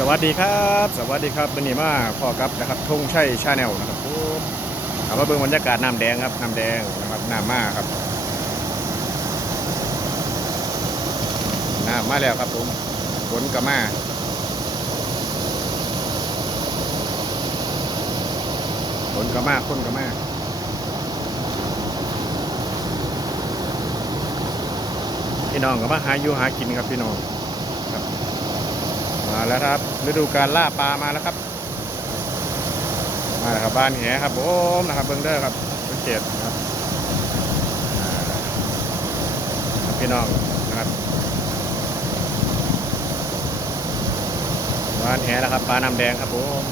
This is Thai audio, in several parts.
สวัสดีครับ สวัสดีครับวันนี้มาพ่อกับนะครับธงชัยชาแนลนะครับผมเอามาเบิ่งบรรยากาศน้ำแดงครับน้ำแดงนะครับน้ำมาครับน้ำมาแล้วครับผมฝนก็มาฝนก็มาคนก็มาพี่น้องก็มาหาอยู่หากินครับพี่น้อง แล้วครับ ฤดูการล่าปลามาแล้วครับมาแล้วครับบ้านแหครับผมนะครับเบิ้งเด้อครับสังเกตครับพี่น้องนะครับบ้านแหแล้วครับปลาน้ำแดงครับผม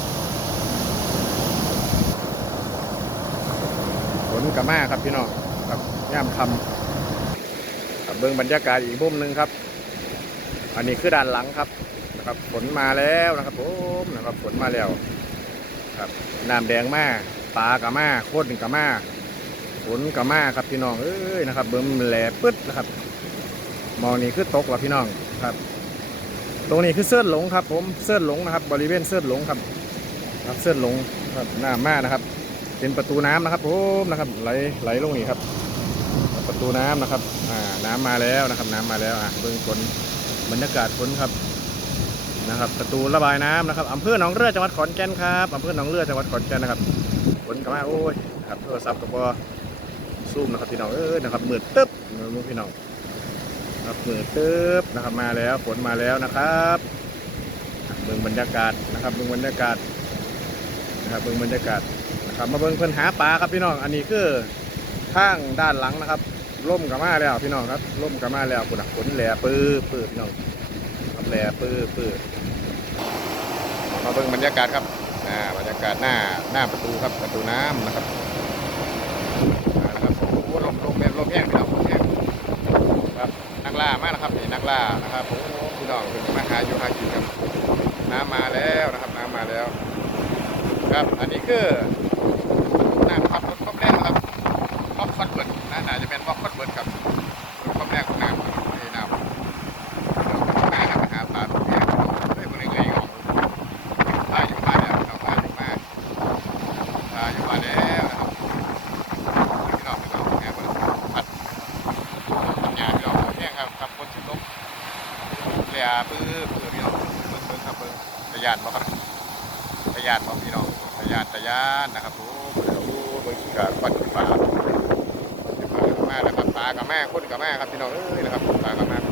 ฝนกระมาครับพี่น้องครับย่ามคำกับเบิ้งบรรยากาศอีกมุมหนึ่งครับ อันนี้คือด้านหลังครับ นะครับฝนมาแล้วนะครับผมนะครับฝนมาแล้ว ครับน้ำแดงมาปลากระมาโคตรกระมาฝนกระมาครับพี่น้องเอ้ยนะครับ เบิ่มแหลปึ๊ดนะครับมองนี่คือตกว่ะพี่น้องครับ ตรงนี้คือเสื้อหลงครับ ผมเสื้อหลงนะครับ บริเวณเสื้อหลงครับ ครับเสื้อหลงครับน้ำมานะครับ เป็นประตูน้ำนะครับผมนะครับ ไหลไหลลงนี่ครับ ประตูน้ำนะครับ อ่าน้ำมาแล้วนะครับ น้ำมาแล้วอะเบิ่งฝนบรรยากาศฝนครับ นะครับประตูระบายน้ำนะครับอำเภอหนองเรือจังหวัดขอนแก่นครับอำเภอหนองเรือจังหวัดขอนแก่นนะครับฝนกลับมาโอ้ยนะครับโทรศัพท์กับบอซูมนะครับพี่น้องเอ้ยนะครับมืดตึ๊บมือพี่น้องครับมืดตึ๊บนะครับมาแล้วฝนมาแล้วนะครับเบิ่งบรรยากาศนะครับเบิ่งบรรยากาศนะครับเบิ่งบรรยากาศนะครับมาเบิ่งเพิ่นหาปลาครับพี่น้องอันนี้คือข้างด้านหลังนะครับล่มกับมาแล้วพี่น้องครับล่มกับมาแล้วฝนฝนแหล่ปื้อปื้อพี่น้อง แลปื้อปื้อมาเบิ่งบรรยากาศครับอ่าบรรยากาศหน้าหน้าประตูครับประตูน้ำนะครับนะครับโอ้ลมลมแบบลมแห้งพี่น้องลมแห้งครับนักล่ามากนะครับนี่นักล่านะครับโอ้พี่น้องถึงมาหาอยู่หากินครับน้ำมาแล้วนะครับ น้ำมาแล้ว ครับอันนี้คือน้ำครับรถครบแรกนะครับครอบคอนเบิร์ดน่าน่าจะเป็นครอบคอนเบิร์ดครับรถครบแรกของน้ำครับนี่น้ำ มาครับมาหาปลาตรงนี้เฮ้ยพวกนี้เลยออกปลาอยู่บ้านแล้วครับปลาอยู่บ้าน ปลายู่บ้านแล้วนะครับพี่น้องพี่น้องแง่บนพัดทำงานพี่น้องแง่ครับครับคนชิมลมเรียปื้อเปื้อพี่น้องเบิ้งเบิ้งครับเบิ้งตะยานบ่ครับตะยานบ่พี่น้องตะยานตะยานนะครับโอ้เดี๋ยวเบิ้งกับปัดปลามาแล้วครับปลากับแม่คนกับแม่ครับพี่น้องเอ้ยนะครับปลากับแม่